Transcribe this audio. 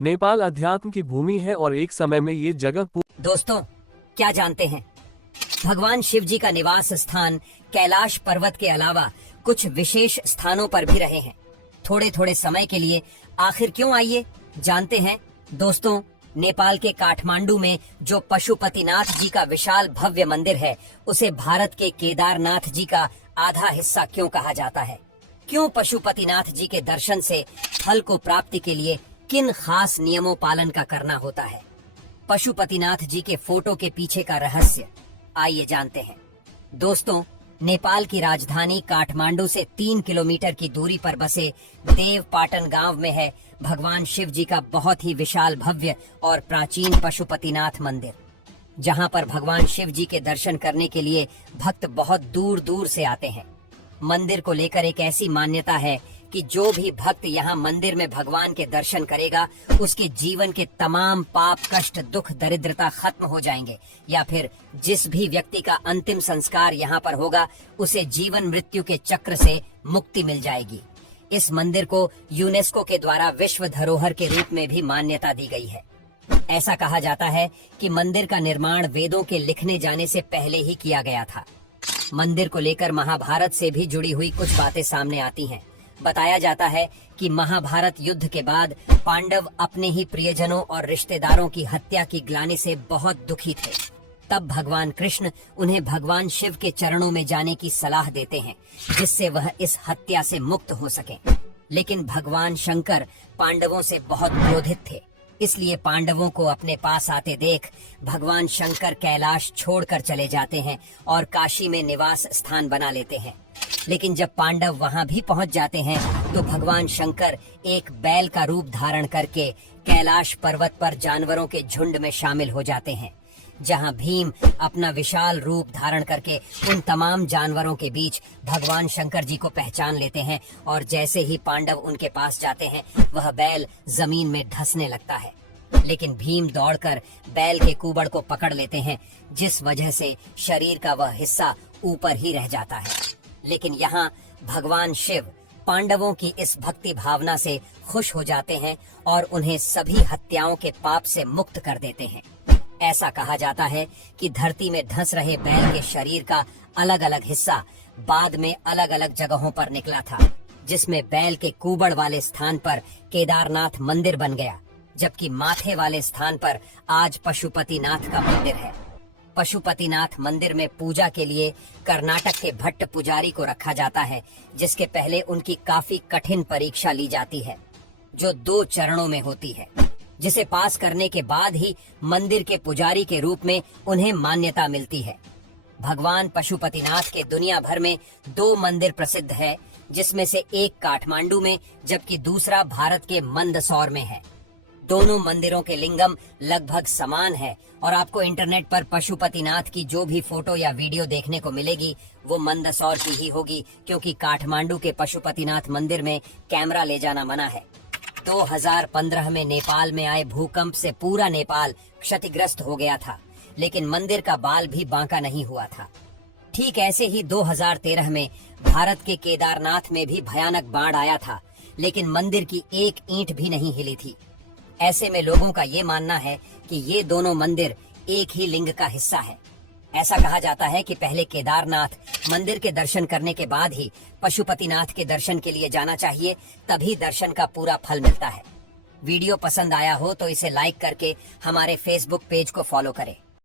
नेपाल अध्यात्म की भूमि है और एक समय में ये जगह दोस्तों, क्या जानते हैं, भगवान शिव जी का निवास स्थान कैलाश पर्वत के अलावा कुछ विशेष स्थानों पर भी रहे हैं। थोड़े थोड़े समय के लिए, आखिर क्यों, आइए जानते हैं। दोस्तों, नेपाल के काठमांडू में जो पशुपतिनाथ जी का विशाल भव्य मंदिर है, उसे भारत के केदारनाथ जी का आधा हिस्सा क्यों कहा जाता है? क्यों पशुपतिनाथ जी के दर्शन से फल को प्राप्ति के लिए किन खास नियमों पालन का करना होता है? पशुपतिनाथ जी के फोटो के पीछे का रहस्य आइए जानते हैं। दोस्तों, नेपाल की राजधानी काठमांडू से 3 किलोमीटर की दूरी पर बसे देवपाटन गांव में है भगवान शिव जी का बहुत ही विशाल भव्य और प्राचीन पशुपतिनाथ मंदिर, जहां पर भगवान शिव जी के दर्शन करने के लिए भक्त बहुत दूर दूर से आते हैं। मंदिर को लेकर एक ऐसी मान्यता है कि जो भी भक्त यहाँ मंदिर में भगवान के दर्शन करेगा, उसके जीवन के तमाम पाप, कष्ट, दुख, दरिद्रता खत्म हो जाएंगे, या फिर जिस भी व्यक्ति का अंतिम संस्कार यहाँ पर होगा, उसे जीवन मृत्यु के चक्र से मुक्ति मिल जाएगी। इस मंदिर को यूनेस्को के द्वारा विश्व धरोहर के रूप में भी मान्यता दी गई है। ऐसा कहा जाता है कि मंदिर का निर्माण वेदों के लिखने जाने से पहले ही किया गया था। मंदिर को लेकर महाभारत से भी जुड़ी हुई कुछ बातें सामने आती हैं। बताया जाता है कि महाभारत युद्ध के बाद पांडव अपने ही प्रियजनों और रिश्तेदारों की हत्या की ग्लानि से बहुत दुखी थे। तब भगवान कृष्ण उन्हें भगवान शिव के चरणों में जाने की सलाह देते हैं, जिससे वह इस हत्या से मुक्त हो सके। लेकिन भगवान शंकर पांडवों से बहुत क्रोधित थे, इसलिए पांडवों को अपने पास आते देख भगवान शंकर कैलाश छोड़कर चले जाते हैं और काशी में निवास स्थान बना लेते हैं। लेकिन जब पांडव वहां भी पहुंच जाते हैं, तो भगवान शंकर एक बैल का रूप धारण करके कैलाश पर्वत पर जानवरों के झुंड में शामिल हो जाते हैं, जहां भीम अपना विशाल रूप धारण करके उन तमाम जानवरों के बीच भगवान शंकर जी को पहचान लेते हैं, और जैसे ही पांडव उनके पास जाते हैं, वह बैल जमीन में धंसने लगता है। लेकिन भीम दौड़कर बैल के कुबड़ को पकड़ लेते हैं, जिस वजह से शरीर का वह हिस्सा ऊपर ही रह जाता है। लेकिन यहाँ भगवान शिव पांडवों की इस भक्ति भावना से खुश हो जाते हैं और उन्हें सभी हत्याओं के पाप से मुक्त कर देते हैं। ऐसा कहा जाता है कि धरती में धंस रहे बैल के शरीर का अलग अलग हिस्सा बाद में अलग अलग जगहों पर निकला था, जिसमें बैल के कुबड़ वाले स्थान पर केदारनाथ मंदिर बन गया, जबकि माथे वाले स्थान पर आज पशुपतिनाथ का मंदिर है। पशुपतिनाथ मंदिर में पूजा के लिए कर्नाटक के भट्ट पुजारी को रखा जाता है, जिसके पहले उनकी काफी कठिन परीक्षा ली जाती है, जो 2 चरणों में होती है, जिसे पास करने के बाद ही मंदिर के पुजारी के रूप में उन्हें मान्यता मिलती है। भगवान पशुपतिनाथ के दुनिया भर में 2 मंदिर प्रसिद्ध है, जिसमें से एक काठमांडू में जबकि दूसरा भारत के मंदसौर में है। दोनों मंदिरों के लिंगम लगभग समान है, और आपको इंटरनेट पर पशुपतिनाथ की जो भी फोटो या वीडियो देखने को मिलेगी, वो मंदसौर की ही होगी, क्योंकि काठमांडू के पशुपतिनाथ मंदिर में कैमरा ले जाना मना है। 2015 में नेपाल में आए भूकंप से पूरा नेपाल क्षतिग्रस्त हो गया था, लेकिन मंदिर का बाल भी बांका नहीं हुआ था। ठीक ऐसे ही 2013 में भारत के केदारनाथ में भी भयानक बाढ़ आया था, लेकिन मंदिर की एक ईंट भी नहीं हिली थी। ऐसे में लोगों का ये मानना है कि ये दोनों मंदिर एक ही लिंग का हिस्सा है। ऐसा कहा जाता है कि पहले केदारनाथ मंदिर के दर्शन करने के बाद ही पशुपतिनाथ के दर्शन के लिए जाना चाहिए, तभी दर्शन का पूरा फल मिलता है। वीडियो पसंद आया हो तो इसे लाइक करके हमारे फेसबुक पेज को फॉलो करें।